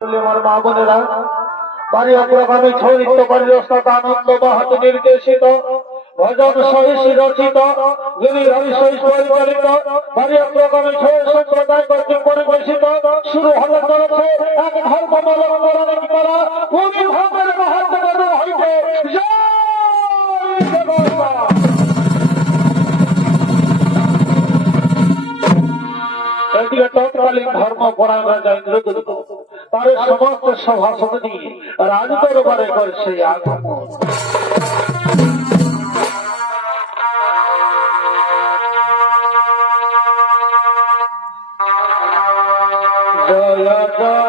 আমার মা বোনেরা বাড়ি অগ্রগামী চরিত্র পরিরস্তাত আনন্দ বাহাতে নির্দেশিত ভজন সহিষী রচিত গিরির হরিশৈষ পরিচালিত বাড়ি অগ্রগামী ছয় সম্প্রদায় কর্তৃক পরিবেশিত শুরু হলে চলেছে এক ধর্মমূলক পৌরাণিক কলা পুরী ভাবের মহাত্মার হইতে এদিকে তৎকালীন ধর্মপরায়ণ রাজা ইন্দ্রদূত তার সমস্ত সভাসদ নিয়ে রাজ দরবারে করছে আগমন। জয় জয়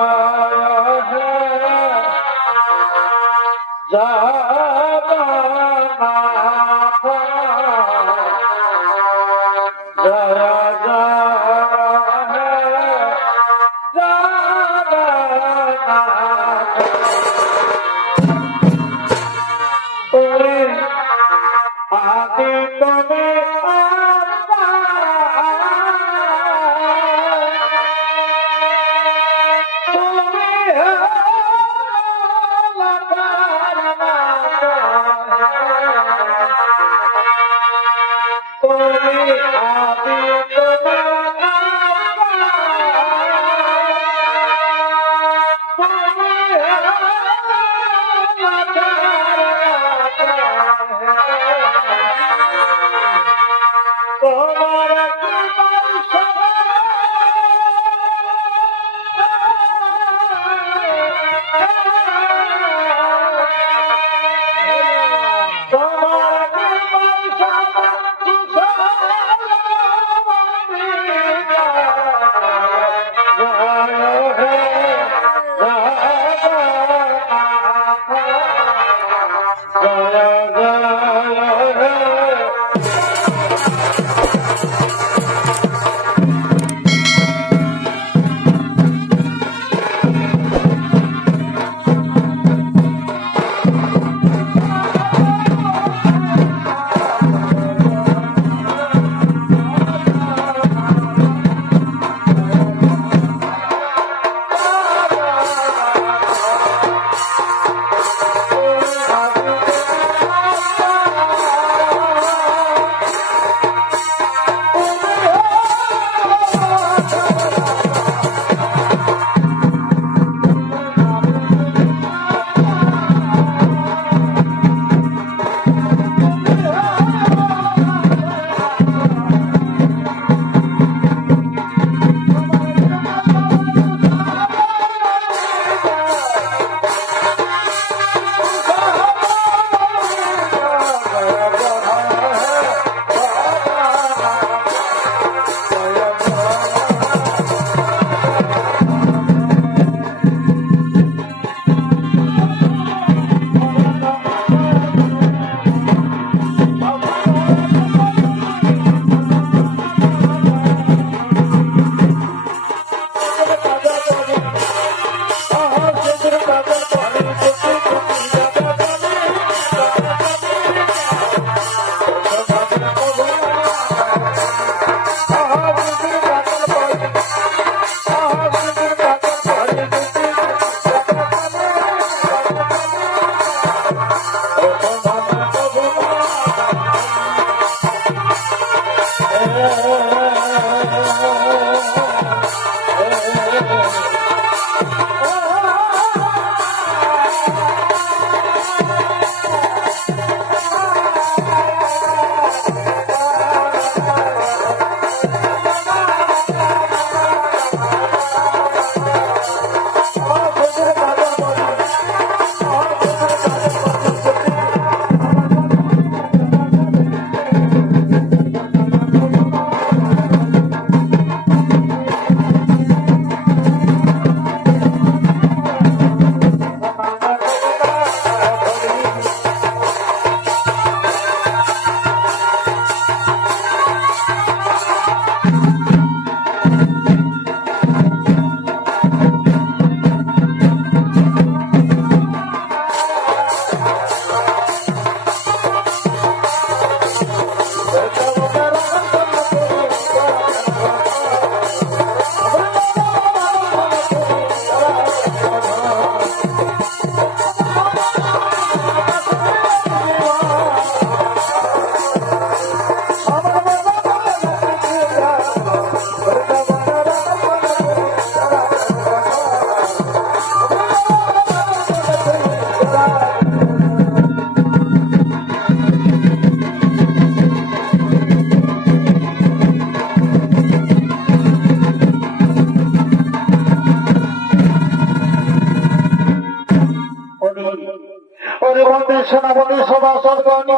মন্দির সেনাপতি সভাসদগণ,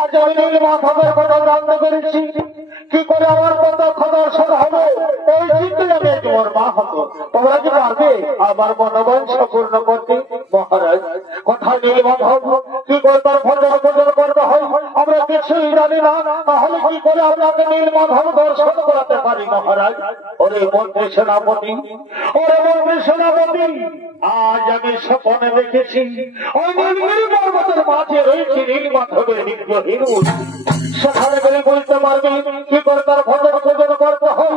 আজ আমি নীল মাধবের কথা জানতে পেরেছি। কি করে আমার কথা খদর্শন হবে এই চিন্তে আমি তোমার মা হতো। তোমরা কি পারবে আমার মনোবাঞ্ছা পূর্ণ করতে? মহারাজ, কোথায় নীল মাধব? কি করে তার ভজন ভজন করতে হয় আমরা কিছুই জানি না। তাহলে কি করে আপনাকে নীল মাধব দর্শন করাতে পারি মহারাজ? ওরে মন্ত্রী সেনাপতি, ওরে মন্ত্রী সেনাপতি, আজ আমি স্বপ্নে দেখেছি ওই নীলগিরি পর্বতের মাঝে রয়েছে নীল মাধবের নিগ্রহীন। সেখানে গেলে বলতে পারবে কি করে তার ভজন ভজন করতে হয়।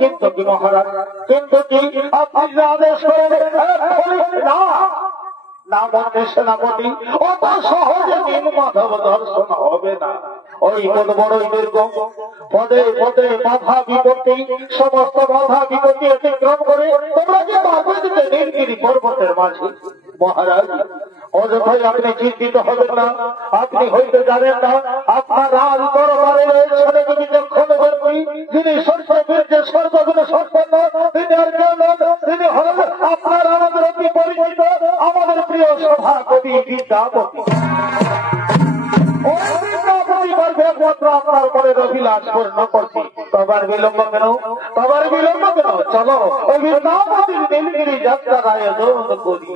কিন্তু কি মহারাজ, কিন্তু কি আপনি আদেশ করেন না না মন্ত্রী সেনাপতি, অত সহজে নীল মাধব দর্শন হবে না। ওই বড়ই দুর্গম, পদে পদে বাধা বিপত্তি, সমস্ত বাধা বিপত্তি অতিক্রম করে তোমরা যে বাধা দিতে নীলগিরি পর্বতের মাঝে। মহারাজ, অযথাই আপনি চিন্তিত হবেন না। আপনি হইতে জানেন না আপনার রাজ দরবারে রয়েছেন যদি যখন যিনি সর্ববীর্যে সর্বগুণে সম্পন্ন, তিনি আর কেউ নন, তিনি হলেন আপনার আমাদের অতি পরিচিত আমাদের প্রিয় সভা কবি বিদ্যাপতি। একমাত্র আপনার মনের অভিলাষ পূর্ণ করছি। তবার বিলম্ব কেন, তবার বিলম্ব কেন? চলো ওই বিদ্যাপতির নীলগিরি যাত্রার আয়োজন করি।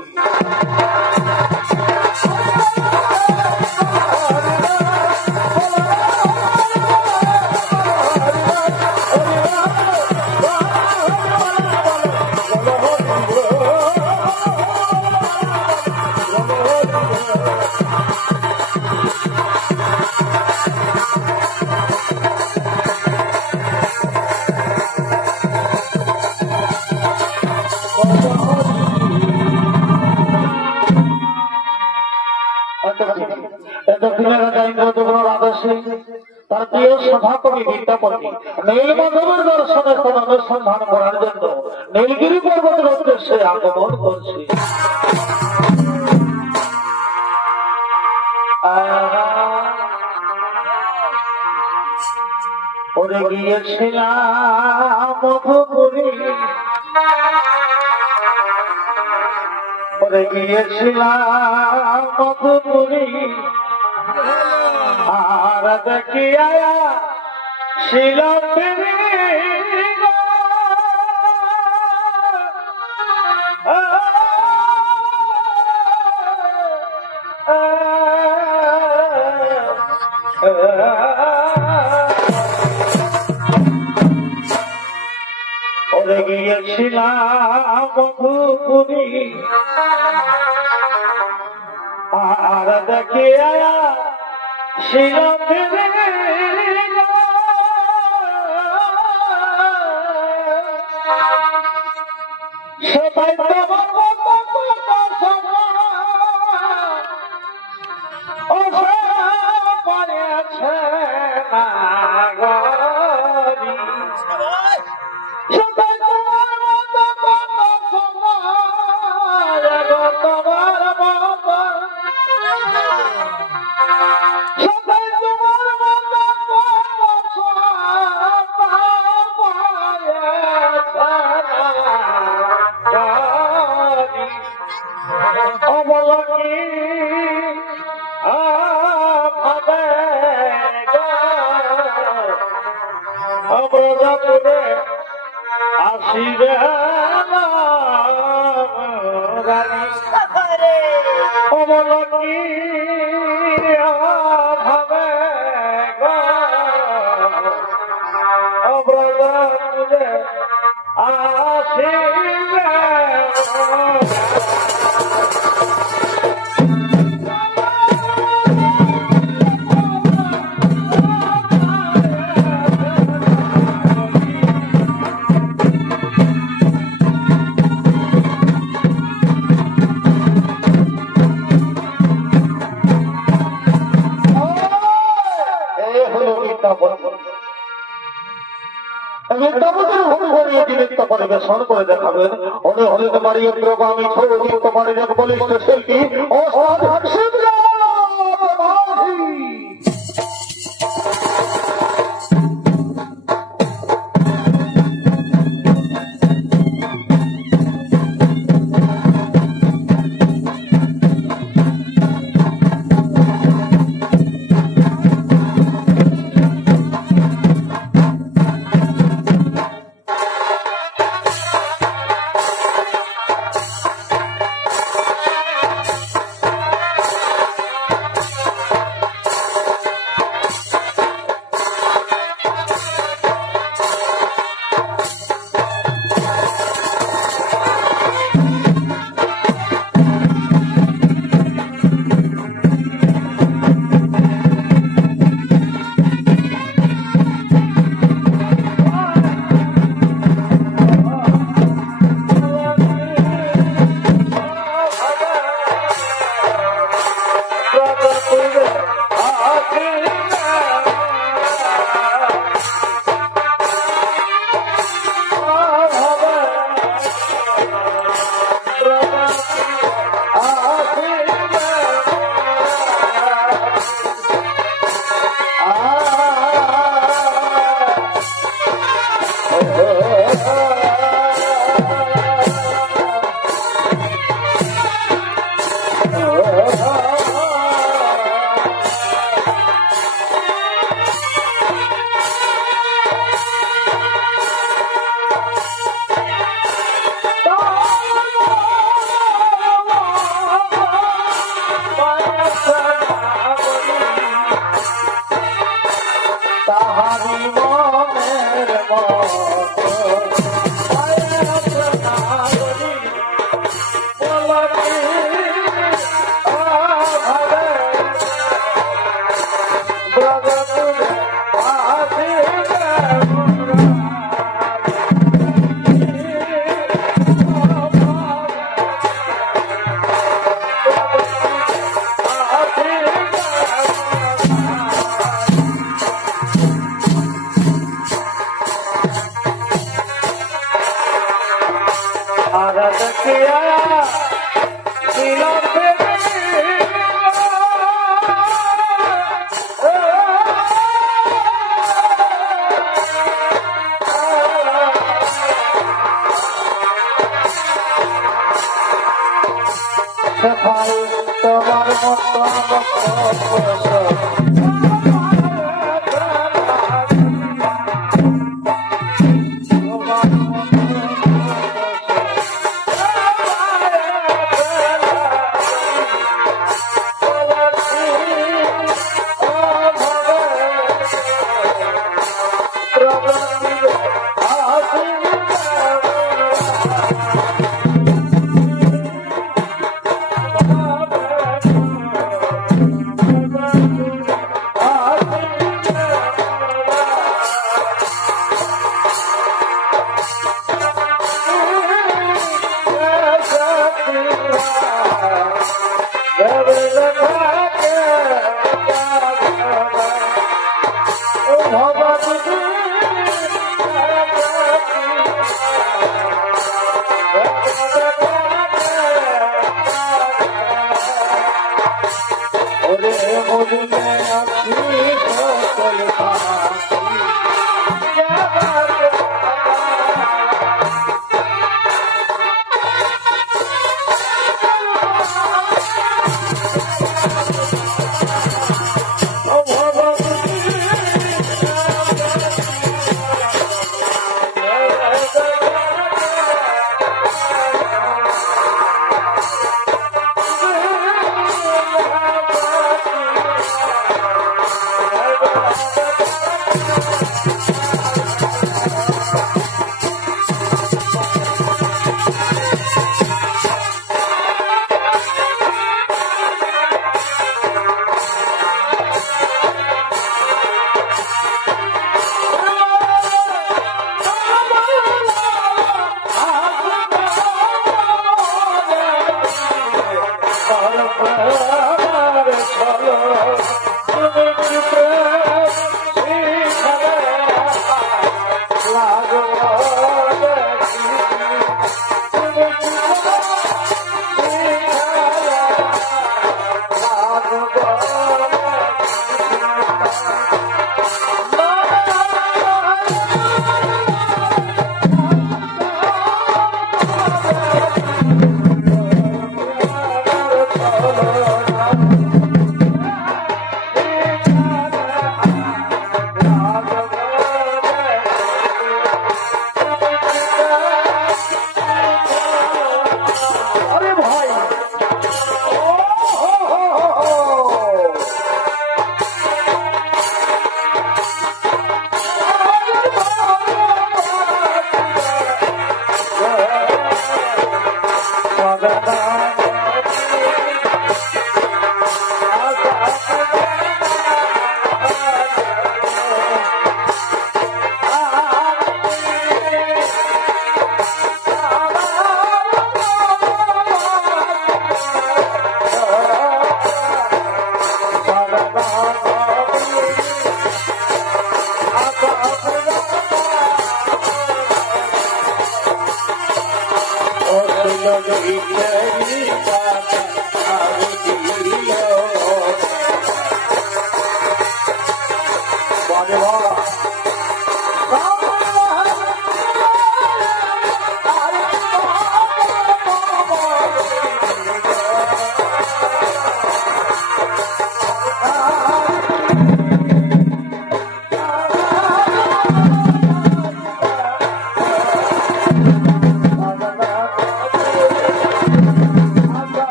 তার প্রিয় সভাকবি বিদ্যাপতি নীল মাধবের দর্শনের কোন অনুসন্ধান করার জন্য নীলগিরি পর্বতের উদ্দেশ্যে আগমন করছে। ওরে গিয়েছিলাম মধুপুরী, ওরে গিয়েছিলাম মধুপুরী, আর দেখি আয়া ছিলাম ওরে গিয়েছিলাম মধুপুরী, আর দেখি আয়া ছিলাম সবাই পড়েছে না গরি, সবাই তোমার মতো কত সময় তোমার মতো, সবাই তোমার মতো কত অবলকি অব্রজাপুরে আসিবে অবলকি ভাবে অব্রজাপুরে আসিবে। পরিবেশন করে দেখাবেন উনি হলেন বাড়ির প্রগামী ছৌদিত বাড়ির এক বলিষ্ঠ শিল্পী ওস্তাদ শিবরাম মাঝি। তোমার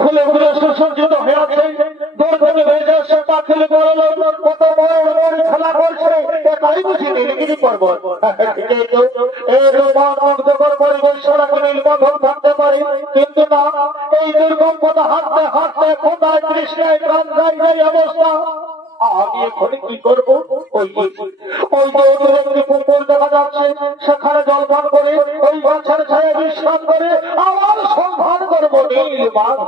ফুলে ফুলে সুসজ্জিত হয়ে আছে, দোরখানে ভেজে সে পাখিলে বড় কত বড় বড় খেলা করছে, তাই বুঝি নীলগিরি পর্বত। এই রোমাঞ্চকর পরিবেশ সারাকে নীলবন্ধন থাকতে পারে, কিন্তু না, এই দুর্গম পথে হাঁটতে হাঁটতে কোথায় কৃষ্ণায় প্রাণ যায় অবস্থা। আমি এখন কি করবো? ওই যে পুকুর দেখা যাচ্ছে, সেখানে জলপান করে ওই গাছের ছায়া বিশ্রাম করে আবার সন্ধান করবো নীল মাছ।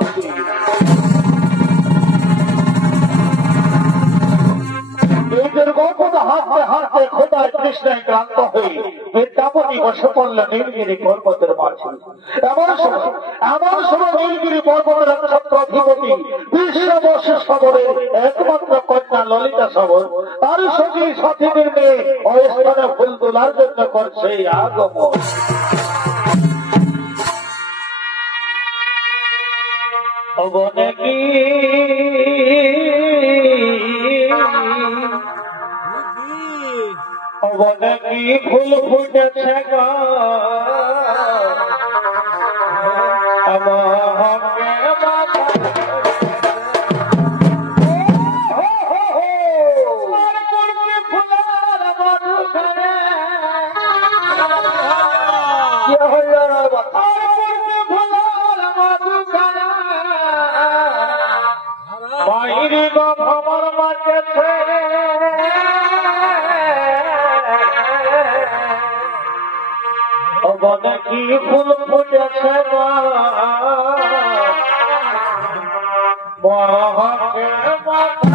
এই দুর্গম পথে হাঁটতে হাঁটতে খোদায় কৃষ্ণায় ক্লান্ত হয়ে বৃন্দাবনী বসে পড়ল নীলগিরি পর্বতের মাঝে। এমন সময় নীলগিরি পর্বতের একমাত্র অধিপতি বিশ্ববর্ষ শবরের একমাত্র কন্যা ললিতা শবর তার সঙ্গে সতীদের মেয়ে ওই স্থানে ফুল তোলার জন্য করছে আগমন। বনে কি বনে কি ফুল ফুটেছে গো আমাকে বাবা বাইরে আমার মাঝে বনে কি ফুল ফুটেছে মহাকে মাথা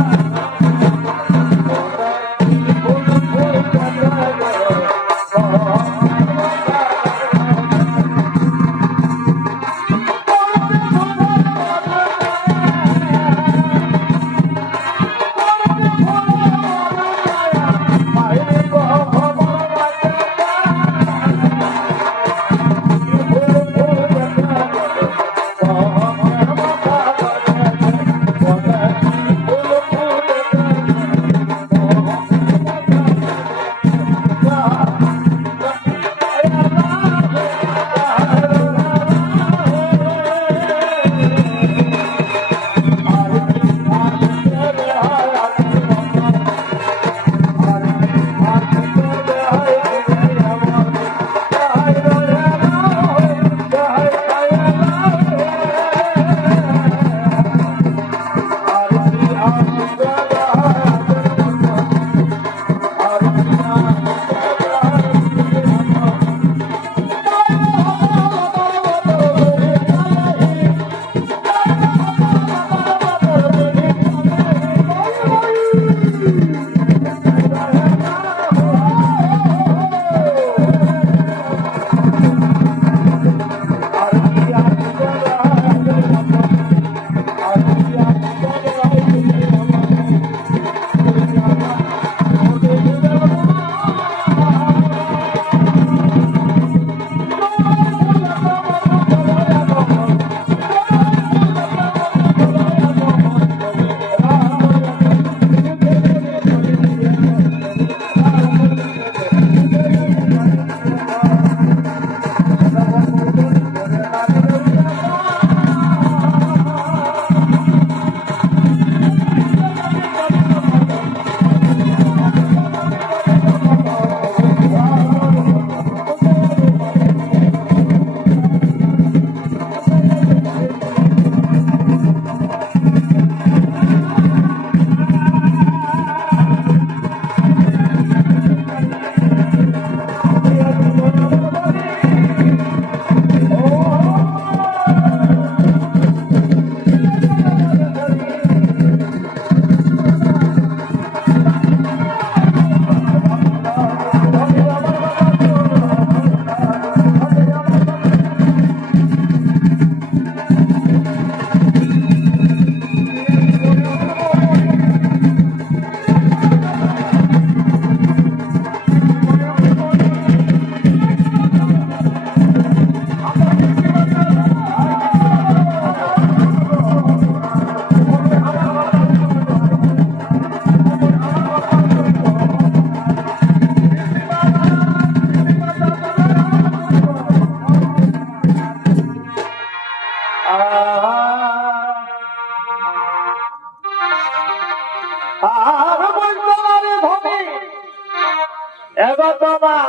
এবার তোমার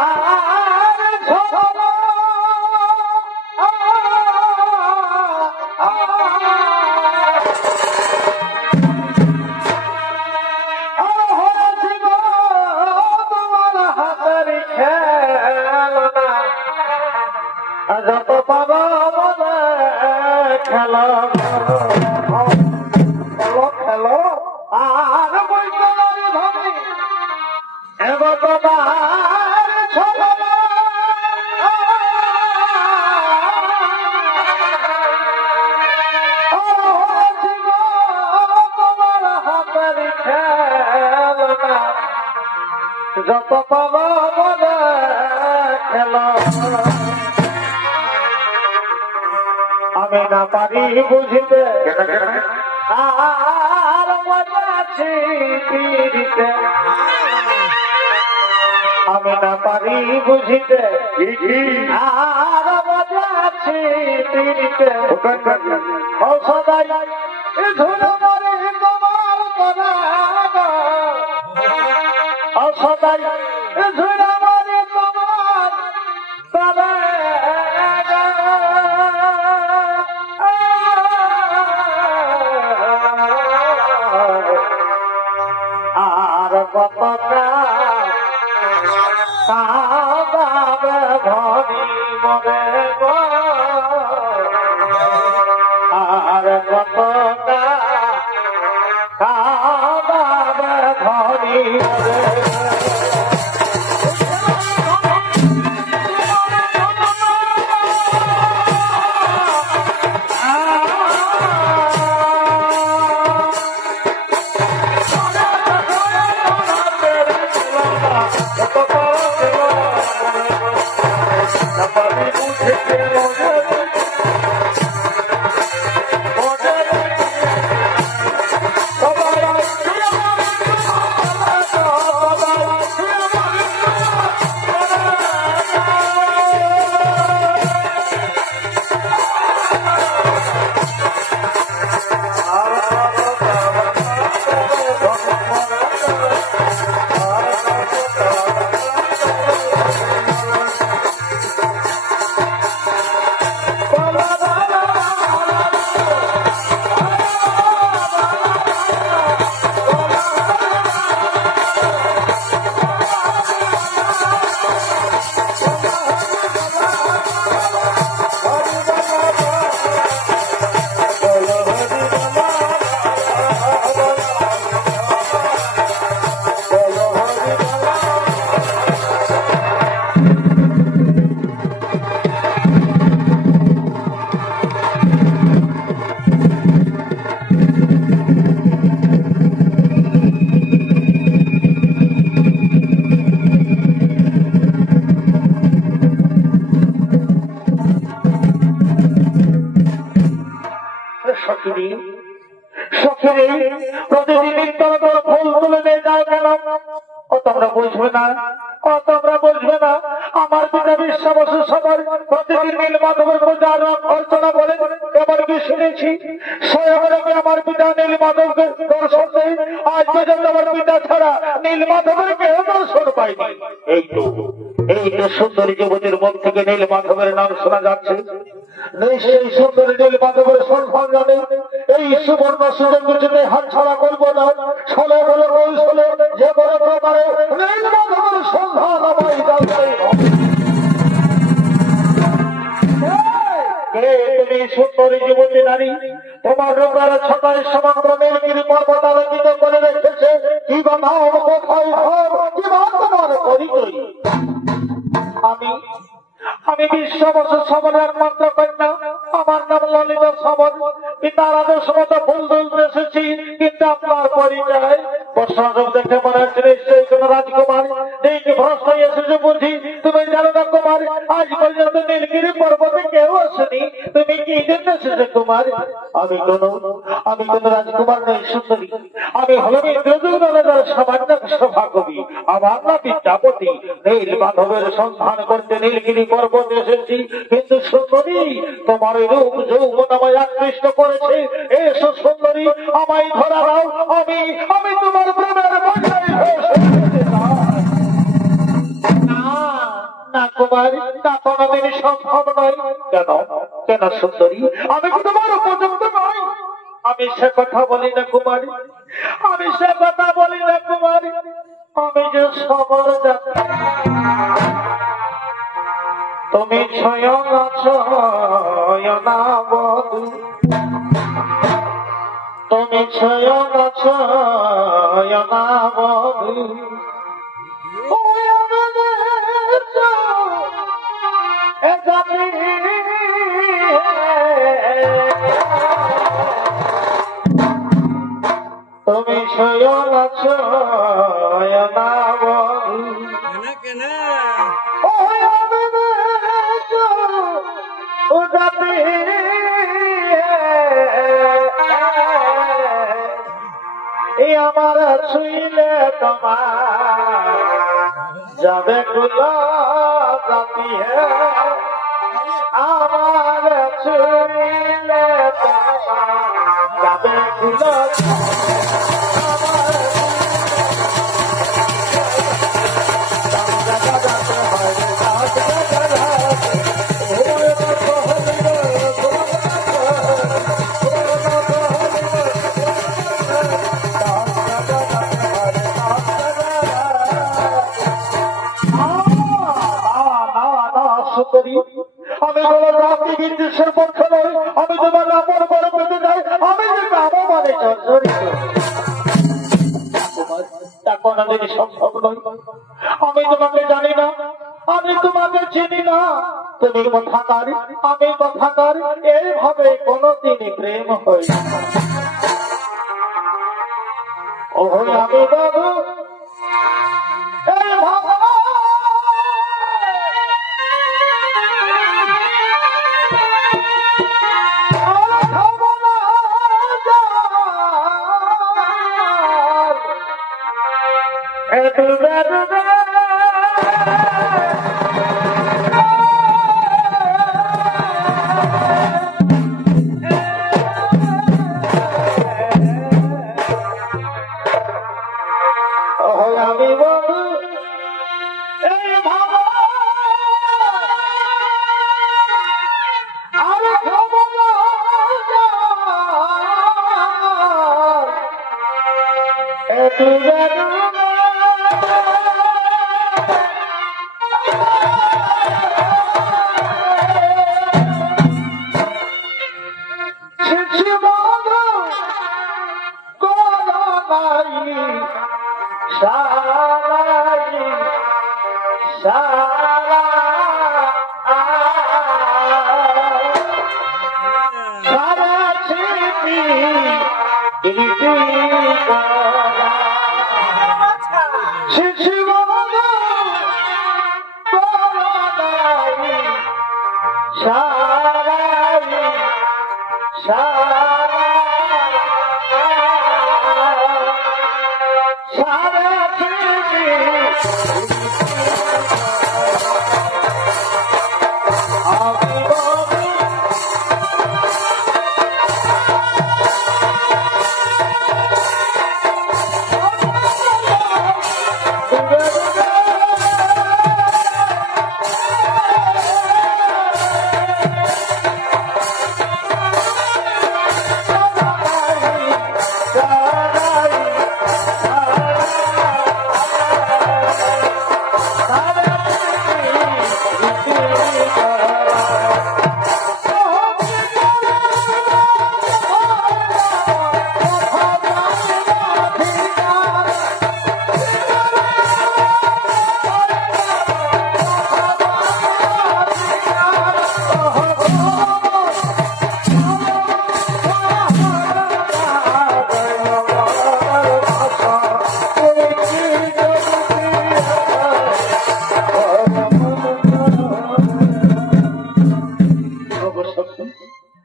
হাতের খেলনা যত পাবা বলে খেলো খেলো আর বৈদ্যনারী ভাবি এবার তোমার ছবি তোমার হাতের খেলনা যত পাবা বলে খেলো আমি না পারি বুঝিতে আর মজা আছে পিড়িতে আমি না পারি বুঝিতে আর মজা আছে পিড়িতে ও সদাই ধুলো মারে তোমার করা ও সদাই ধুলো মারে তোমার করা আর কতটা ধনী মরে আর কতটা ধনী মরে প্রতিদিন ফুল তুলে নিয়ে যাও কেন? ও তোমরা বুঝবে না, ও তোমরা বুঝবে না। আমার পিতা বিশ্বাবসু সবার প্রতিদিন নীল মাধবের পূজার অর্চনা বলে এবার কি শুনেছি স্বয়ং আমার পিতা নীল মাধবকে দর্শন দেয়। আজ পর্যন্ত আমার পিতা ছাড়া নীল মাধবের কেউ দর্শন পাইনি। এই তো সুন্দরী যুবতীর মুখ থেকে নীল মাধবের নাম শোনা যাচ্ছে। নিশ্চয়ই সুন্দরী নীল মাধবের সন্ধান জানে। এই সুবর্ণ সুযোগ জন্য হাত ছাড়া করবো না। ছলে বলে কৌশলে যে কোনো প্রকারে নীল মাধবের সন্ধান আমায় জানতেই হবে। তুমি সুন্দরী যুবতী নারী, তোমার রূপের ছটায় সমগ্র নীলগিরি পর্বত আলোকিত করে রেখেছে। কি বা নাম, কোথায় ঘর, কি বা তোমার পরিচয়? আমি বিশ্বাবসু সবর একমাত্র কন্যা। আমার নাম ললিতা সবর। পিতার আদেশ মতো ফুল তুলতে এসেছি, কিন্তু আপনার পরিচয় প্রশ্ন দেখে মনে হচ্ছে নিশ্চয়ই কোন রাজকুমার। এই যে ভ্রষ্ট এসেছে বুঝি। তুমি জানো না কুমার, আজ পর্যন্ত নীলগিরি পর্বতে কেউ আসেনি। তুমি কি জন্য এসেছে কুমার? আমি কোন রাজকুমার নই সুন্দরী। আমি হলাম ইন্দ্রযুগের সামান্য সভাকবি। আমার না বিদ্যাপতি। নীল মাধবের সন্ধান করতে নীলগিরি পর্বতে এসেছি। কিন্তু সুন্দরী, তোমার রূপ যৌবন আমায় আকৃষ্ট করেছে। এসো সুন্দরী, আমায় ধরা দাও। আমি তোমার প্রেমের বন্যায় ভেসে যেতে চাই। না কুমারী, তা কোনদিন সম্ভব নয়। কেন কেন সুন্দরী, আমি কি তোমার উপযুক্ত নই? আমি সে কথা বলি না কুমারী, আমি সে কথা বলি না কুমারী। আমি যে সবর যাত্রী, তুমি স্বয়ং আছো বধূ, তুমি স্বয়ং আছো বধূ। তুমি স্বয়ং আছো আমার ছুইলে তোমার যাবে গুলো জাতি হে, আমার ছুইলে তোমার যাবে গুলো আমি তোমার রাত্রি বিদ্বেষের পক্ষে নই, আমি তোমার রাপর করে পেতে যাই, আমি যেটা আমার মানে জর্জরিত তা কোনদিন সম্ভব নয়। আমি তোমাকে জানি না, আমি তোমাকে চিনি না, তুমি কথাকার আমি কথাকার, এইভাবে কোনদিনই প্রেম হয় না। ও আমি বাবু এই ভাবা আমি বাবু এই ভাবা আরে খবর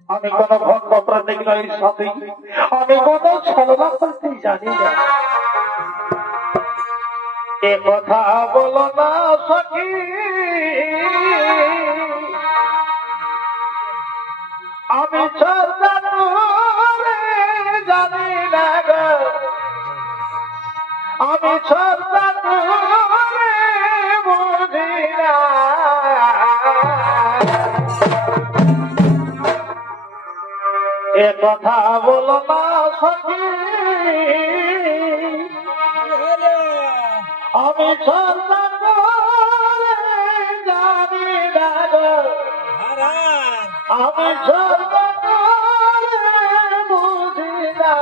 আমি কোন ভক্ত প্রতীক নই সাথী, আমি কোন ছলনা করতে জানি না। এ কথা বলো না সখী, আমি জানি না গো, আমি বুঝি না। এ কথা বলো না সখী, আমি জানি না গো, আমি বুঝি না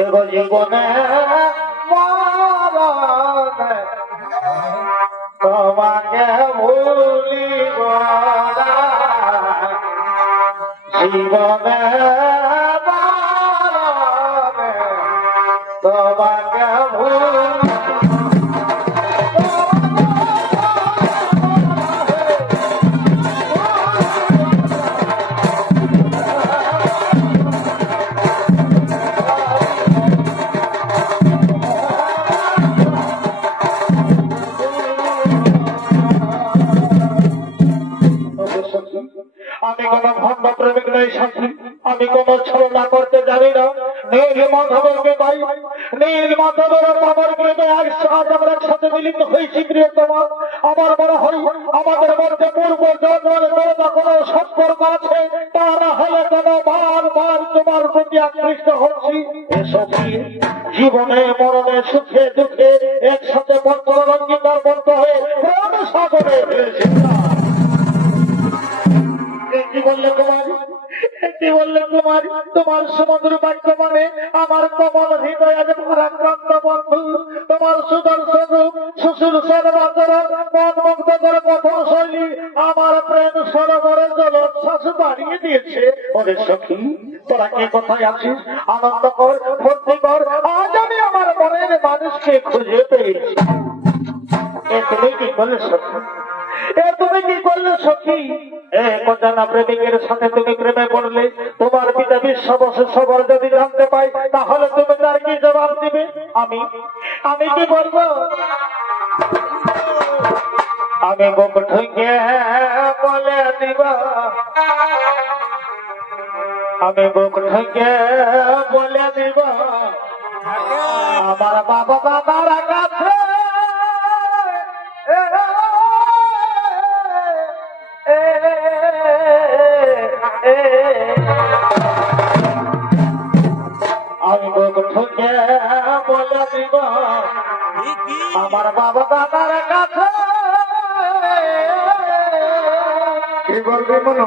এগো জীবনে মরণে তোমাকে ভুলিব না, জীবনে মরণে তোমাকে ভুলিব আমি কোন ভণ্ড প্রেমিক নই সাথী, আমি কোন ছলনা করতে জানি না। নীল মাধবের ভাই, নীল মাধবের আমার গ্রামে আজ আমরা একসাথে মিলিত হয়েছি প্রিয়তমা। আমার মনে হয় আমাদের মধ্যে পূর্ব জন্মের কোন সম্পর্ক আছে, তা না হলে কেন বারবার তোমার প্রতি আকৃষ্ট হচ্ছি। এসব জীবনে মরণে সুখে দুঃখে একসাথে মন্ত্ররঞ্জিতার বন্ধ হয়ে প্রাণ সাগরে ফেলেছি। তোমার সমুদ্র বাক্য মানে আমার কমল হৃদয় আজ ভারাক্রান্ত বন্ধু, তোমার সুদর্শন রূপ শ্বশুর সর্বাচরণ মন মুগ্ধ করে কথন শৈলী আমার প্রেম সরোবরে জলোচ্ছ্বাস বাড়িয়ে দিয়েছে। ওরে সখী, তোরা কে কোথায় আছিস? আনন্দ কর, ভর্তি কর, আজ আমি আমার মনের মানুষকে খুঁজে পেয়েছি। তুমি কি করলে সখী? তুমি কি করলে সখী? অজানা প্রেমিকের সাথে তুমি প্রেমে পড়লে, তোমার পিতা বিশ্ববসের যদি জানতে পাই তাহলে তুমি তার কি জবাব দিবে? আমি কি বলবো? আমি বুক ঠুকে বলে দিব, আমি বুক ঠুকে বলে দিব আমার বাবা দাদার কাছে আমি বুক ঠুকে বলে দিব আমার বাবা দাদার কাছে। কি বলবি মনে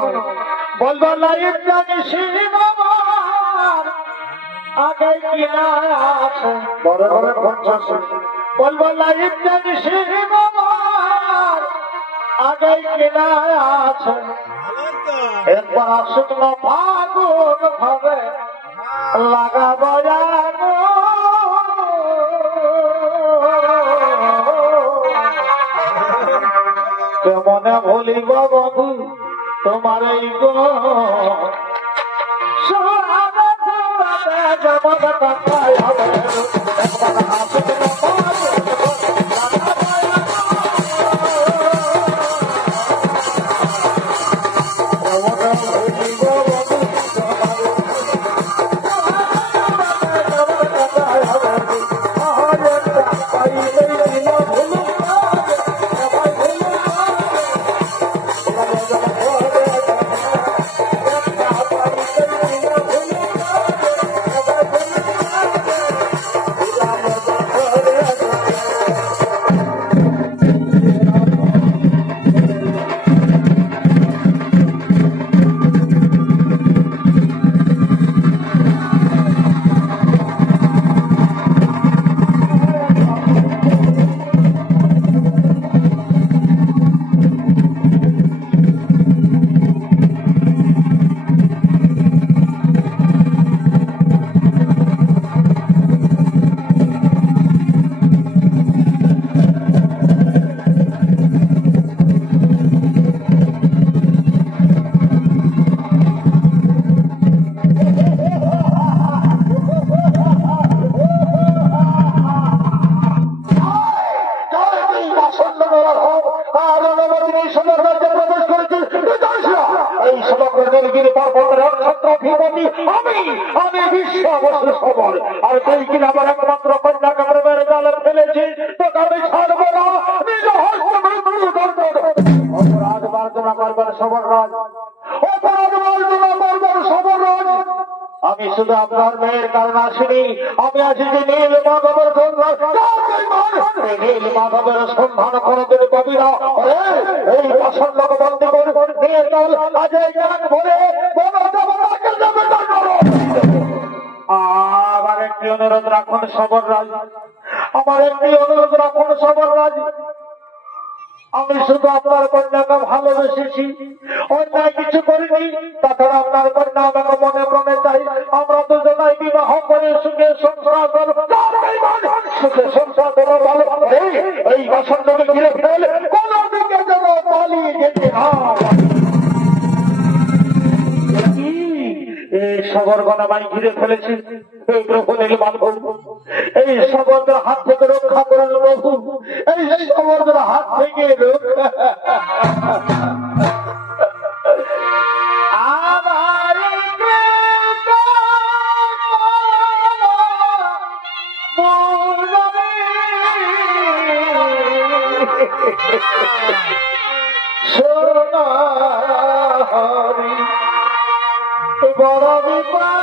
বলবো লাইফ জানিস আমার আগে কি আছে বড় বড় 50 বলবো লাইফ জানিস আমার আগে কি আছে। একবার শুকনো ফাগুন ভাবে লাগাবো কেমনে ভুলিব বধু তোমার এই গো আর তুই কিনা আমার একমাত্র কন্যাকে প্রেমের জালে ফেলেছিস, তোকে আমি ছাড়বো না। নিজ হস্তে অপরাধ মার্জনা করবেন সবররাজ, আমি শুধু আপনার মেয়ের কারণ আসিনি, আমি আসিছি নীল মাধবের সন্ধান। নীল মাধবের সন্ধান কোনদিন পাবি না। এই প্রসন্নকে বন্দী করে নিয়ে চল, আজ এই গান ভরে আমার একটি অনুরোধ রাখুন সবর রাজ, আমার একটি অনুরোধ রাখুন সবর রাজ। আমি শুধু আপনার কন্যাকে ভালোবেসেছি, অন্যায় কিছু করিনি। তাছাড়া আপনার কন্যা আমাকে মনে প্রাণে চাই। আমরা দুজনাই বিবাহ করে সুখে সংসার করব, সুখে সংসার করব। ভালো এই বসন্তকে ঘিরে ফেলে কোন দিকে যেন পালিয়ে যেতে না। এই সবরগণ আমায় ঘিরে ফেলেছে। এই প্রভু নীল মাধব, এই সবরদের হাত থেকে রক্ষা করেন প্রভু, এই সবরদের হাত থেকে রক্ষা। সোনা হরি বড় বিপদ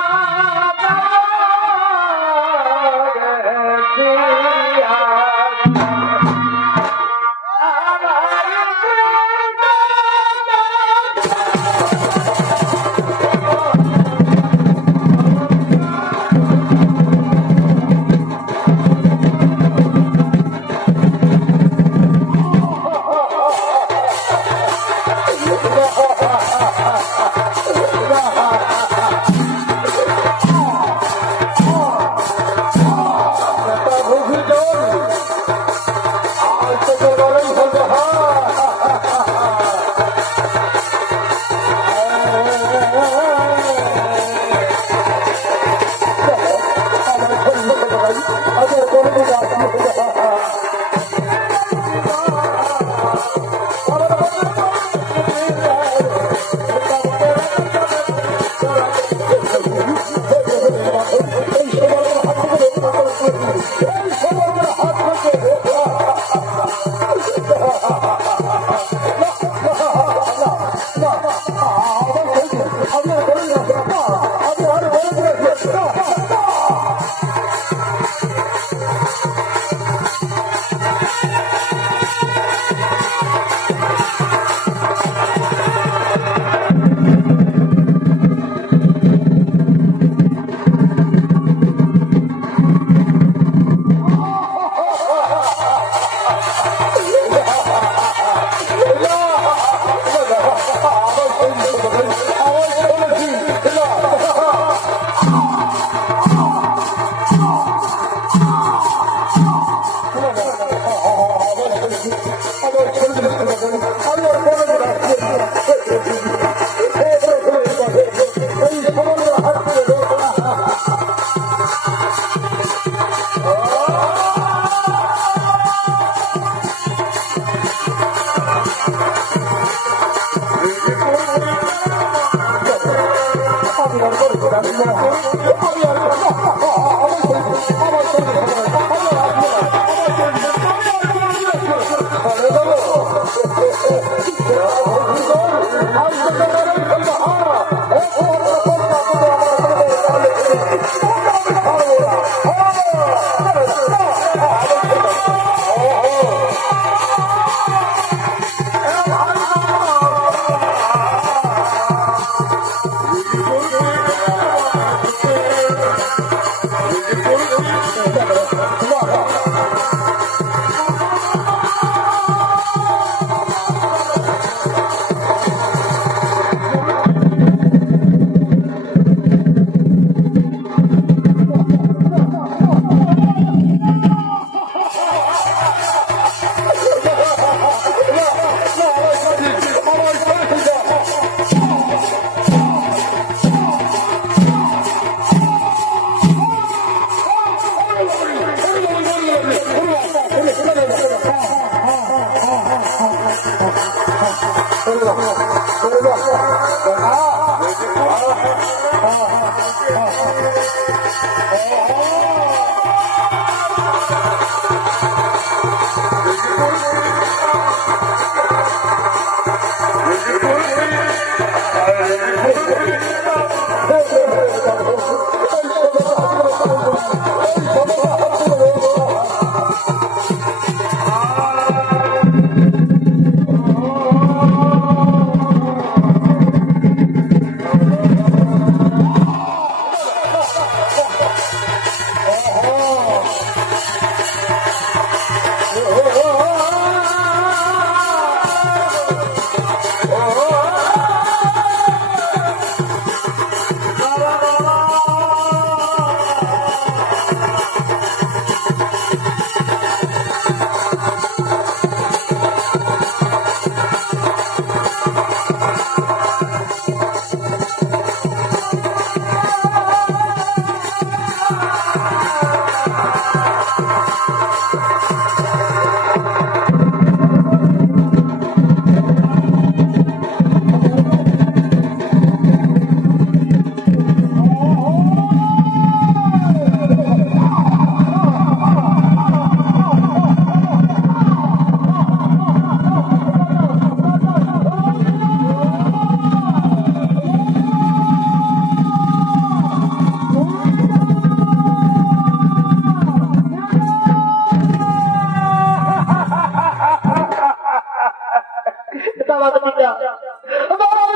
জিন্দাবাদ পিতা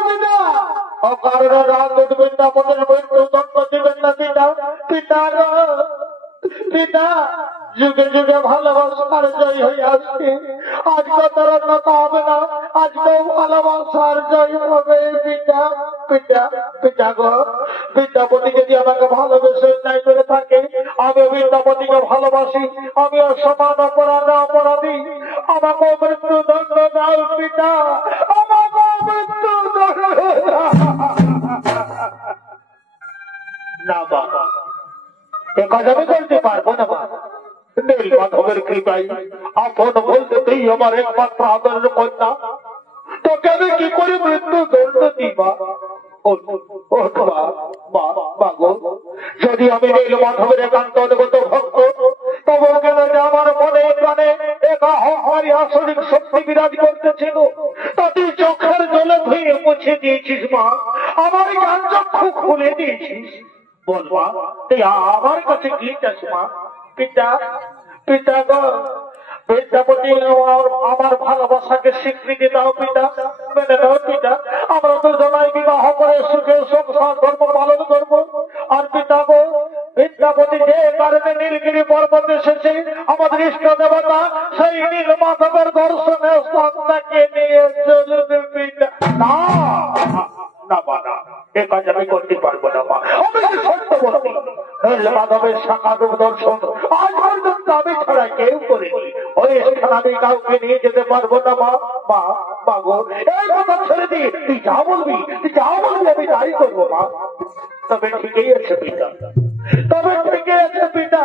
পিতা অকারণ রাত উঠবেন না পদের মৃত্যু দণ্ড দিবেন না পিতা পিতা পিতা যুগে যুগে ভালোবাসার জয় হয়ে আসছে আজকে তার অন্যতা হবে না আজকেও ভালোবাসার জয় হবে পিতা পিতা পিতা গো বিদ্যাপতি যদি আমাকে ভালোবেসে নাই করে থাকে আমি বিদ্যাপতিকে ভালোবাসি আমিও সমান অপরাধী আমাকে মৃত্যু দণ্ড দাও পিতা আমাকে মৃত্যু দণ্ড না বাবা এ কাজ আমি করতে পারবো না বাবা নীলমাধবের কৃপায় আপন বলতে তুই আমার একমাত্র আদরের কন্যা তোকে আমি কি করে মৃত্যু দণ্ড দিবা যদি আমি নীলমাধবের একান্ত অনুগত ভক্ত তবু কেন যে আমার মনে প্রাণে এক অহংকারী আসরিক শক্তি বিরাজ করতেছিল তা তুই চোখের জলে ধুয়ে মুছে দিয়েছিস মা আমার জ্ঞান চক্ষু খুলে দিয়েছিস বল মা তুই আমার কাছে কি চাস মা পিতা পিতা গো বিদ্যাপতি আমার ভালোবাসাকে স্বীকৃতি দাও পিতা মেনে দাও পিতা আমরা দুজনাই বিবাহ করে সুখে সংসার ধর্ম পালন করবো আর পিতা গো বিদ্যাপতি যে কারণে নীলগিরি পর্বত এসেছে আমাদের ইষ্ট দেবতা সেই নীলমাধবের দর্শনে স্থানটাকে নিয়ে চলবে পিতা না না বানা এ কাজ আমি করতে পারবো না মা আমি সত্যবতী নীলমাধবের সাক্ষাৎ দর্শন আজ পর্যন্ত আমি ছাড়া কেউ করিনি ওই স্থান আমি কাউকে নিয়ে যেতে পারবো না মা মা বাবু এই কথা ছেড়ে দি তুই যা বলবি আমি তাই করবো মা তবে ঠিকই আছে পিতা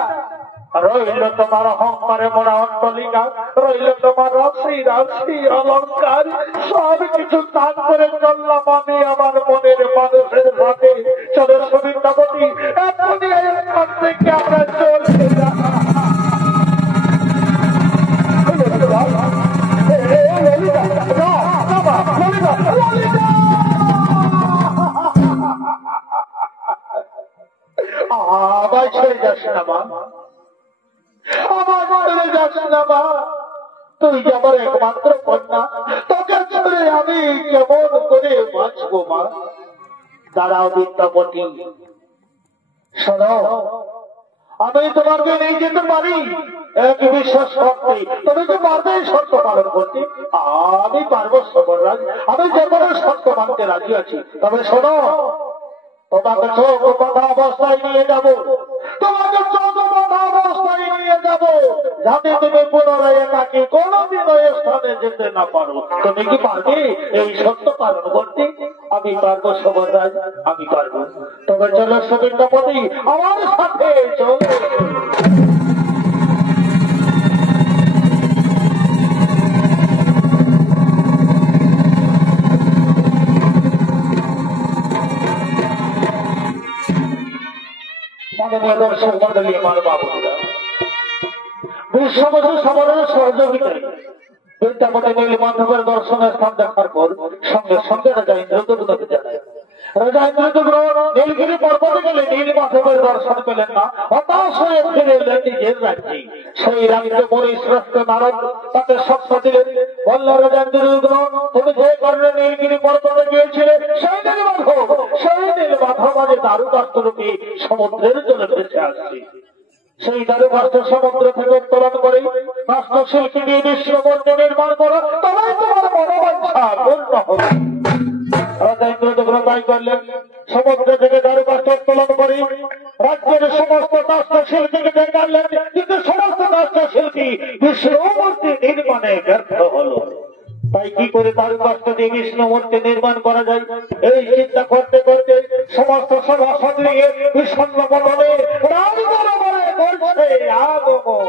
রইল তোমার অহংকারে মোড়া অন্তলিকা রইল তোমার রাশি রাশি অলঙ্কার সব কিছু দান করে চললাম আমি আমার মনের মানুষের সাথে চলে সুবিদ্যাপতি এখনই এখান থেকে আমরা চলতে আবার ছেড়ে যাস না মা আমার ছেড়ে যাস না মা তুই যে আমার একমাত্র কন্যা তোকে ছেড়ে আমি কেমন করে বাঁচবো মা দাঁড়াও বিদ্যাপতি শোনো আমি তোমাকে নিয়ে যেতে পারি এক বিশ্বাস করতে তুমি তো পারবেই সত্য পালন করতে আমি পারবো সবরাজ আমি যে কোনো সত্য মানতে রাজি আছি তবে শোনো তোমাকে চোখ কথা অবস্থায় নিয়ে যাবো যাতে তুমি পুনরায় একাকে কোনদিন ওই স্থানে যেতে না পারো তুমি কি পারবে এই সত্য পালন করতে আমি পারবো সবরাজ আমি পারবো তবে চলো সুবিদ্যাপতি আমার সাথে চলো দর্শক মন্ডলী আমার বাবুরা বিশ্ববধূ সমরের সহযোগিতায় বিদ্যাপতি নীলমাধবের দর্শনের স্থান দেখার পর সঙ্গে সঙ্গে রাজা ইন্দ্রদুগ্নকে জানায় রাজা ইন্দ্রদুগ্ন নীলগিরি পর্বতে গেলে নীলমাধবের দর্শন পেলেন না হতাশ হয়ে ফিরে এলেন নিজের রাজ্যে সেই রাজ্যে মরি শ্রেষ্ঠ নারদ তাকে শক্ত দিলেন বলল রাজা ইন্দ্রদুগ্ন তুমি যে কারণে নীলগিরি পর্বতে গিয়েছিলে সেই নীলমাধব আজ দারুকাস্ত্ররূপী সমুদ্রের জলে ভেসে আসছে সেই দারুকাস্ত্র সমুদ্র থেকে উত্তোলন করে রাষ্ট্রশিল্পী দিয়ে বিশ্বমন্দির নির্মাণ করো তবেই তোমার মনোবাঞ্ছা পূর্ণ হবে রাজা ইন্দ্রদুগ্ন তাই করলেন সমুদ্র থেকে দারুকাস্ত্র উত্তোলন করে রাজ্যের সমস্ত রাষ্ট্রশিল্পীকে ডেকে আনলেন কিন্তু সমস্ত রাষ্ট্রশিল্পী বিষ্ণুমূর্তি নির্মাণে ব্যর্থ হলো তাই কি করে দারুকাস্ত্র দিয়ে বিষ্ণু মূর্তি নির্মাণ করা যায় এই চিন্তা করতে করতে সমস্ত সভাসদ নিয়ে বিষণ্ণ মনে রাজদরবারে করছে আগমন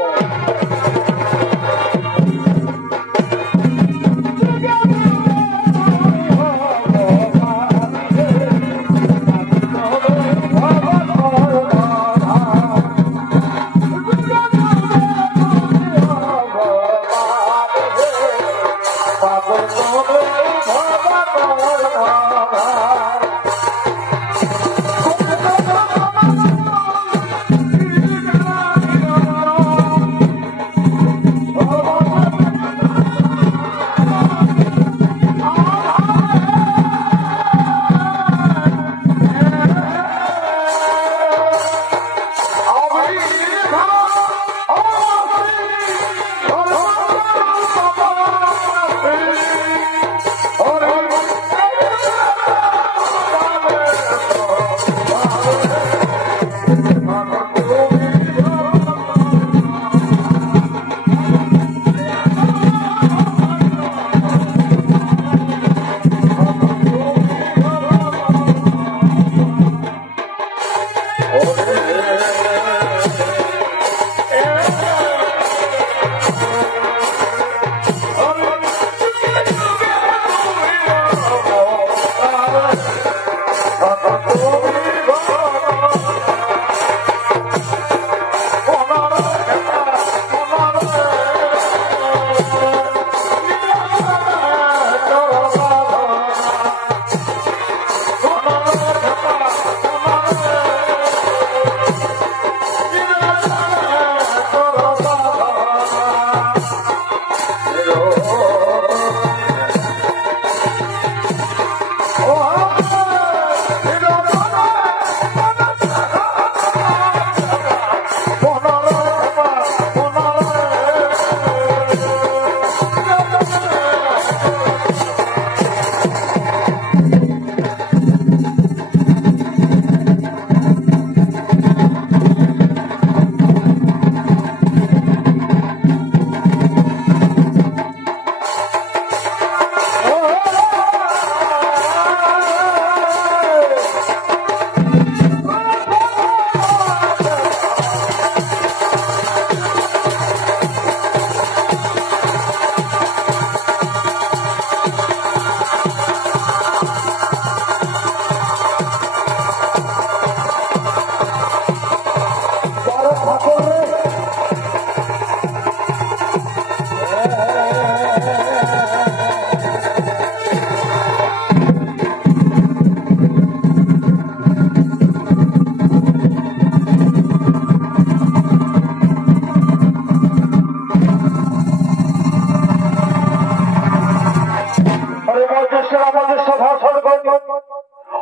আমাদের সভা সরকার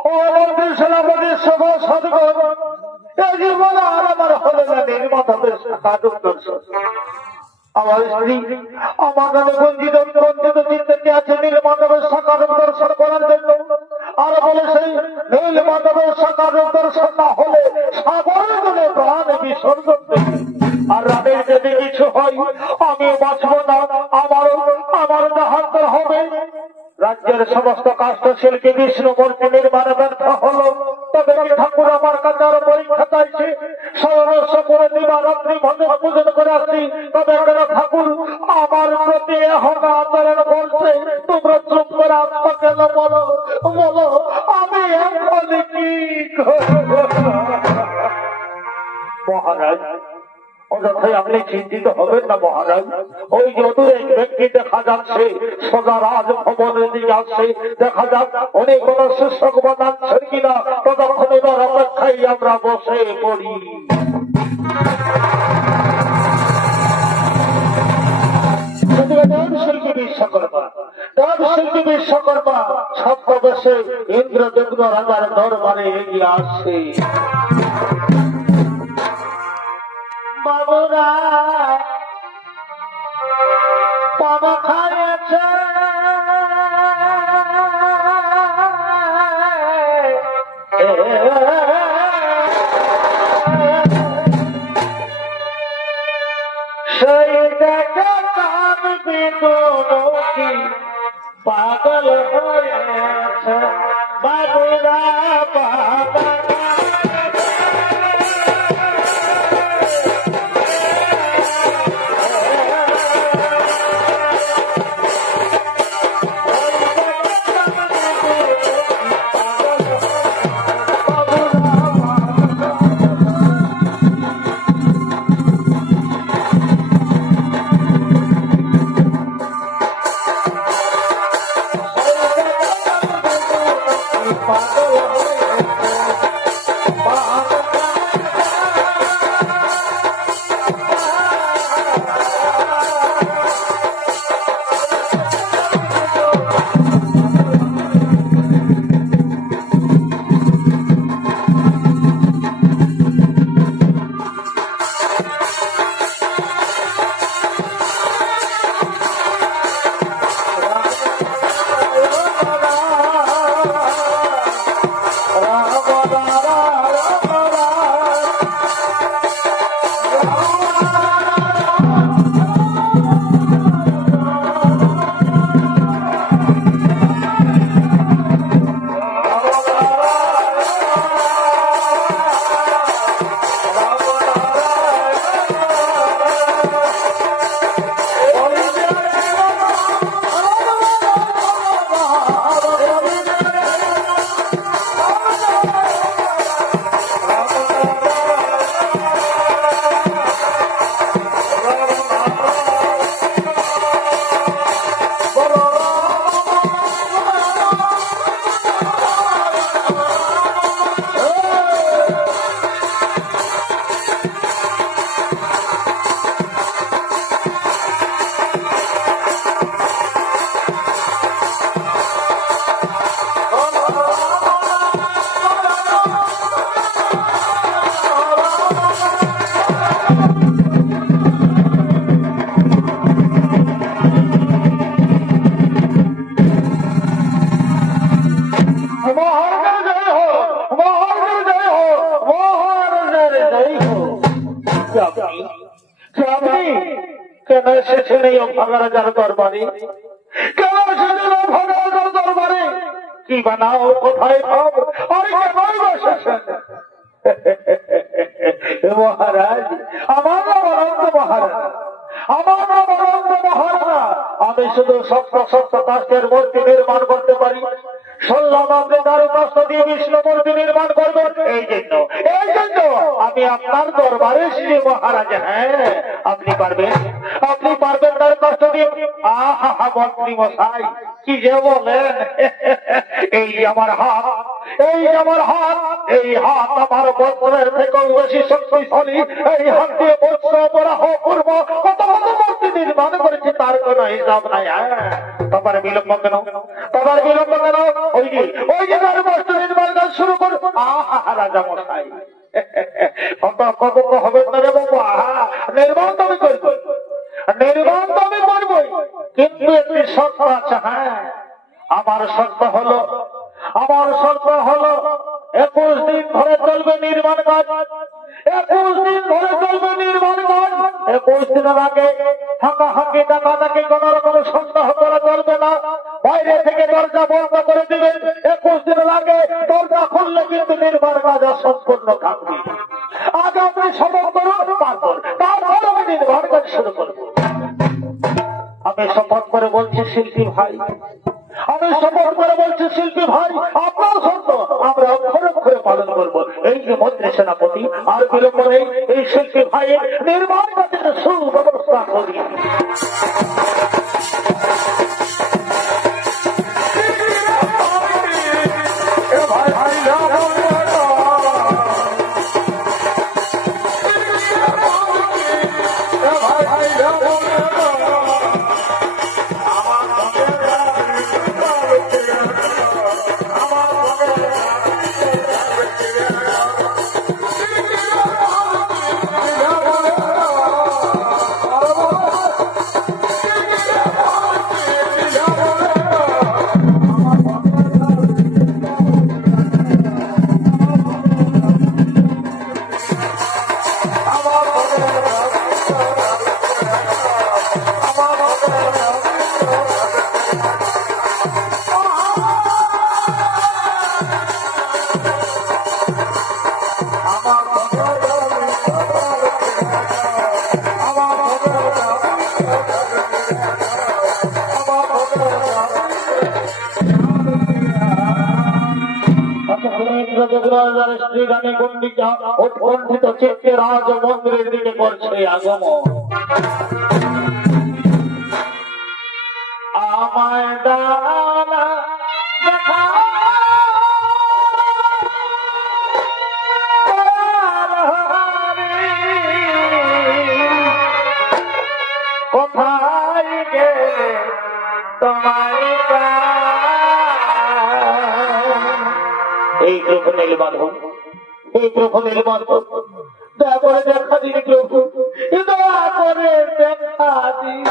ও মন্ত্রী সেনাপতি সভা সরকার এই জীবন আর আমার হলে না নির্মাতাদের আমার স্ত্রী আমার নামে বঞ্চিত বঞ্চিত চিন্তাটি আছে নীলমাধবের সাকার দর্শন করার জন্য আর বলেছে নীলমাধবের সাকার দর্শন না হলে সাগরের জন্য প্রাণ বিসর্জন দেবে আর রাতের যদি কিছু হয় আমিও বাঁচব না আমার দেহান্তর হবে। রাজ্যের সমস্ত কাষ্ঠশিল্পী বিষ্ণু মূর্তি নির্মাণে ব্যর্থ হল তবে কি ঠাকুর আমার কাছে আরো পরীক্ষা চাইছে সর্বস্ব করে দিবারাত্রি ভজন পূজন করে আসছি তবে কেন ঠাকুর আমার প্রতি এখন আচরণ করছে তোমরা চুপ করে আত্মা কেন বলো বলো আমি এখন কি মহারাজ অযথাই আপনি চিন্তিত হবেন না মহারাজ ওই যত এক ব্যক্তি দেখা যাচ্ছে সোজা রাজভবনের দিকে আসছে দেখা যাক অনেক কোন শিক্ষক বানাচ্ছেন কিনা ততক্ষণ এবার অপেক্ষায় আমরা বসে পড়ি। শিল্পী বিশ্বকর্মা ছদ্মবেশে ইন্দ্রদেগ্ন রাজার দরবারে এগিয়ে আসছে। বাবুরা পাবা খাইছে সেই দেখে কান বিদুরী পাগল হয়েছে বাবুরা বাবা কেন এসেছেন এই ভাগারাজার দরবারে কেন এসেছেন ভাগারাজার দরবারে কি বানাও কোথায় ভাব আরে কেন এসেছেন মহারাজ আমার নাম অনন্ত মহারাজ আমার নাম অনন্ত মহারাজ আমি শুধু সপ্ত সপ্ত কাষ্ঠের মূর্তি নির্মাণ করতে পারি শুনলাম আপনি দারু কষ্ট দিয়ে বিষ্ণু মূর্তি নির্মাণ করবেন এই জন্য আমি আপনার দরবারে এসেছি মহারাজ। হ্যাঁ আপনি পারবেন দারু কষ্ট দিয়ে আহা মন্ত্রী মশাই কি যে বলেন এই আমার হাত আমার বস্ত্রের থেকেও বেশি শক্তিশালী এই হাত দিয়ে বস্ত্র পরাহ করবো কত কত মূর্তি নির্মাণ করেছে তার কোন হিসাব নাই। তোমার বিলম্ব কেন? তোমার বিলম্ব কেন? ওই যে তার বস্তু নির্মাণ কাজ শুরু করো। আহা রাজা মশাই, কত কত হবে না রে বাবু। নির্মাণ তো আমি করবো, নির্মাণ তো আমি করবই, কিন্তু একটি শর্ত আছে। হ্যাঁ, আমার শর্ত হলো 21 দিন ধরে চলবে নির্মাণ কাজ। 21 দিন ধরে চলবে নির্মাণ কাজ। 21 দিনের আগে হাঁকাহাঁকি ডাকাডাকি কোন রকম সন্দেহ করা চলবে না। বাইরে থেকে দরজা বন্ধ করে দিবেন। 21 দিনের আগে দরজা খুললে কিন্তু নির্মাণ কাজ সম্পূর্ণ থাকবে। আগে আপনি শপথ করুন, তারপর আমি নির্মাণ কাজ শুরু করবো। আমি শপথ করে বলছি শিল্পী ভাই, আমি শপথ করে বলছি শিল্পী ভাই, আপনার শর্ত আমরা অক্ষরে অক্ষরে পালন করবো। এই যে মন্ত্রী সেনাপতি, আর বিলম্ব নেই, এই শিল্পী ভাইয়ের নির্মাণ কাজের সুব্যবস্থা করি। উৎকণ্ঠিত চিত্তে রাজ মন্দিরের দিকে করছে আগমন। আমায় ডানা দেখা কোথায় গেলে তোমায় এই প্রভু নীলমাধব, এই প্রভু নীলমাধব, দয়া করে দেখা দিন প্রভু, দয়া করে দেখা দিন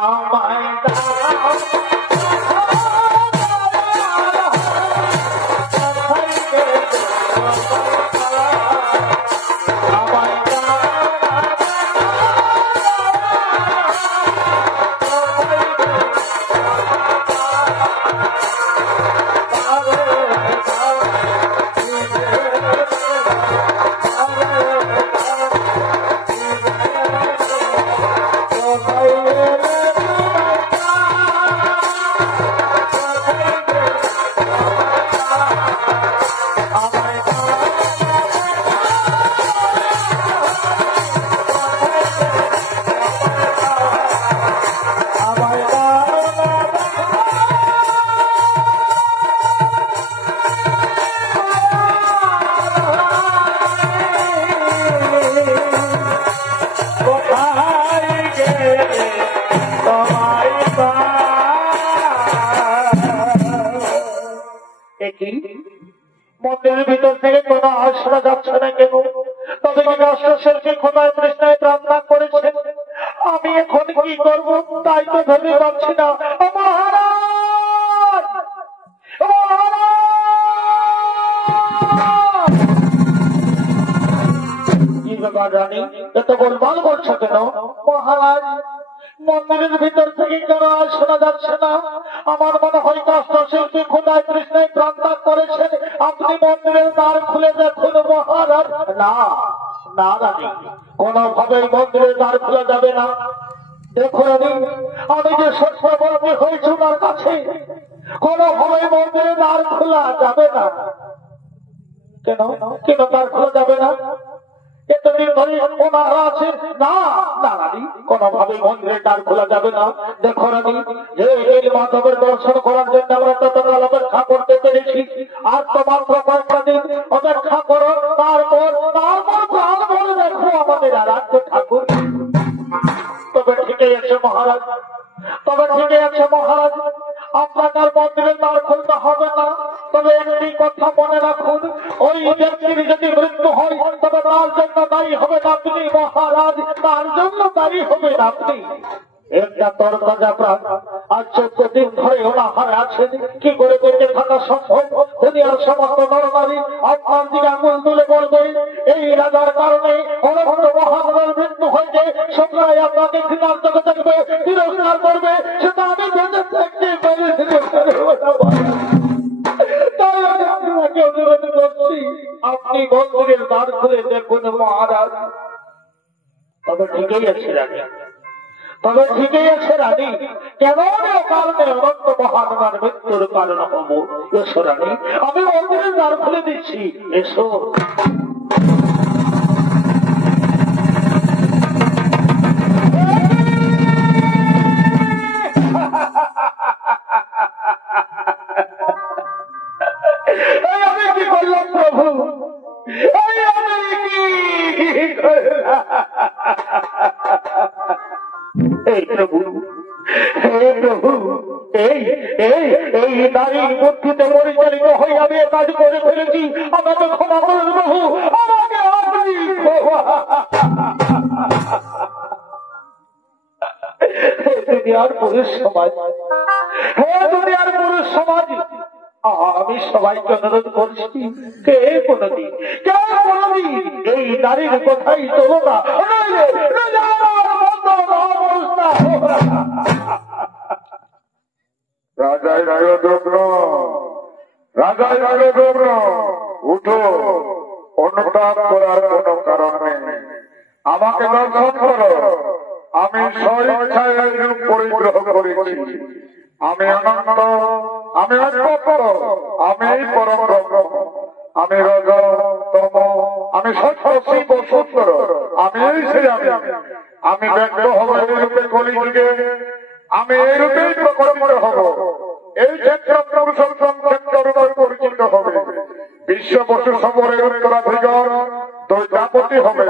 আমায়। মন্দিরের ভিতর থেকে কোন আওয়াজ শোনা যাচ্ছে না কেন? তবে কি রাষ্ট্রশিল্পী খোদায় তৃষ্ণায় প্রাণ ত্যাগ করেছে? আমি এখন কি করবো তাই তো ভেবে পাচ্ছি না। মহারাজ, কি ব্যাপার রানী, এত গোলমাল করছো কেন? মহারাজ, মন্দিরের ভিতর থেকে কেন আওয়াজ শোনা যাচ্ছে না? আমার মনে হয় রাষ্ট্রশিল্পী খোদায় তৃষ্ণায় প্রাণ ত্যাগ করেছেন। আপনি মন্দিরের দ্বার খুলে দেখুন মহারাজ। না না রানী, কোনোভাবেই মন্দিরের দ্বার খোলা যাবে না। দেখুন আমি যে সত্যবর্তী হয়েছি ওনার কাছে, কোনোভাবেই মন্দিরের দ্বার খোলা যাবে না। কেন কেন দ্বার খোলা যাবে না? এতদিন ধরে ওনারা আছেন। না না রানী, কোনোভাবেই মন্দিরের দ্বার খোলা যাবে না। দেখো রানী, যে নীলমাধবের দর্শন করার জন্য আমরা ততকাল অপেক্ষা করতে পেরেছি, আর তো মাত্র কয়েকটা দিন অপেক্ষা করো, তারপর প্রাণ ভরে দেখো আমাদের আরাধ্য ঠাকুর। ঠিকই আছে মহারাজ, তবে ঠিকই আছে মহারাজ, আপনাকে আর মন্দিরের দ্বার খুলতে হবে না। তবে একটি কথা মনে রাখুন, ওই ব্যক্তির যদি মৃত্যু হয় তবে তার জন্য দায়ী হবে না আপনি মহারাজ, তার জন্য দায়ী হবে না আপনি। একটা তরতাজা প্রাণ আর 14 দিন ধরে ওনাহারে আছেন, কি করে বেঁচে থাকা সম্ভব? দুনিয়ার সমস্ত নরনারী আপনার দিকে আঙুল তুলে বলবে এই রাজার কারণে অনন্ত মহারাজার মৃত্যু হয়েছে, সবাই আপনাকে ঘৃণার চোখে দেখবে, তিরস্কার করবে, সেটা আমি বেঁচে থাকতে পারি। তাই আমি আপনাকে অনুরোধ করছি, আপনি মন্দিরের দ্বার খুলে দেখুন মহারাজ। তবে ঠিকই আছে রানী, তবে ঠিকই আছে রানী, কেন কারণে অনন্ত মহারাজার মৃত্যুর কারণ হব। এসো রানী, আমি মন্দিরের দ্বার খুলে দিচ্ছি, এসো। আমি কি করলাম প্রভু, এই প্রভু, হে প্রভু, এই নারীর বুদ্ধিতে পরিচালিত হয়ে আমি কাজ করে ফেলেছি, আমাকে ক্ষমা করুন প্রভু, আমাকে আপনি দুনিয়ার পুরুষ সমাজ, হে দুনিয়ার পুরুষ সমাজ, আমি সবাইকে অনুরোধ করছি, কে কোনদিন এই নারীর কথাই তোলো না, রাজাই রাজদ্রব্য, রাজাই রাজদ্রব্য, উঠো, অনুতাপ করার কোন কারণ নেই, আমাকে দর্শন করো। আমি স্বইচ্ছায় এই রূপ পরিগ্রহ করেছি। আমি অনন্ত, আমি অনন্ত, আমি পরম ব্রহ্ম, আমি রজ তম, আমি সত্য শিব সুন্দর, আমি আমি ব্যক্ত হব এই রূপে কলিযুগে, আমি এই রূপেই প্রকটিত হব। এই ক্ষেত্র পুরুষোত্তম ক্ষেত্র রূপে পরিচিত হবে। বিশ্ব বসু সবরের উত্তরাধিকার দৈতাপতি হবে।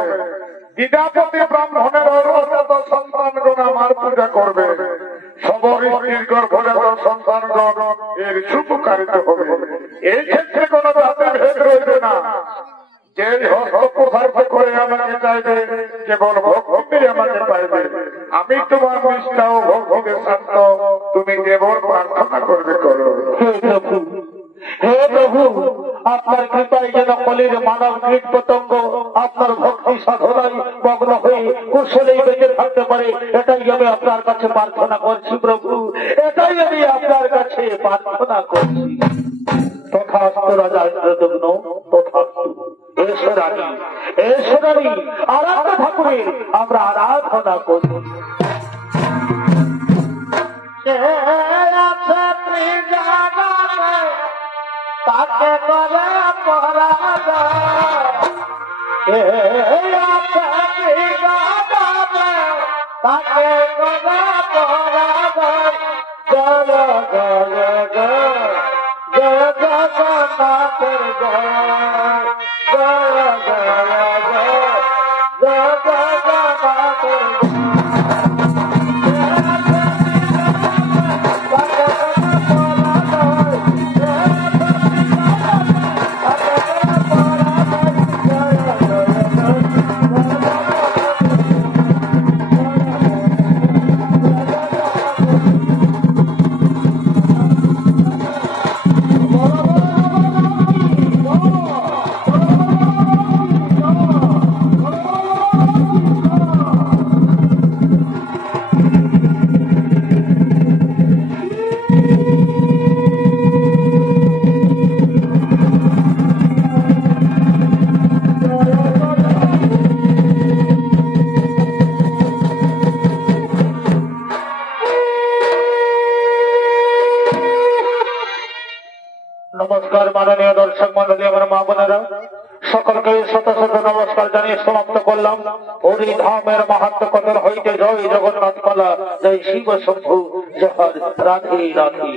বিদ্যাপতি ব্রাহ্মণের অর্হত সন্তানগণ আমার পূজা করবে। সবর স্ত্রীর গর্ভজাত সন্তানগণ এর সুপকারিত হবে। এই ক্ষেত্রে কোন জাতির ভেদ রয়েছে না। যে হস্তপ্রসারিত করে আমাকে চাইবে, কেবল ভক্তিতে আমাকে পাইবে। আমি তোমার নিষ্ঠা ও ভক্তিতে শান্ত, তুমি কেবল প্রার্থনা করবে করো। হে প্রভু, আপনার কৃপায় যেন কলির মানব কীট পতঙ্গ আপনার ভক্তি সাধনায় মগ্ন হয়ে কুশলেই বেঁচে থাকতে পারে, এটাই আমি আপনার কাছে প্রার্থনা করছি প্রভু, এটাই আমি আপনার কাছে প্রার্থনা করছি। তথাস্তু রাজা ইন্দ্রদগ্ন, তথাস্তু। এসো রানী, এসো রানী, আরাধনা ঠাকুরের আমরা আরাধনা করি। তাকে করে পরাজ, তাকে করে পরাজ, জয় জয় জয় জয় জগন্নাথের জয়, জয় জয় জয় জয় জগন্নাথের জয়। নমস্কার মাননীয় দর্শক মন্ডলী, আমার মা বোনেরা, সকলকে শত শত নমস্কার জানিয়ে সমাপ্ত করলাম। হরি ধামের মাহাত্ম কথন হইতে জয় জগন্নাথ পালা, জয় শিব শম্ভু, জয় রাধে রাধে।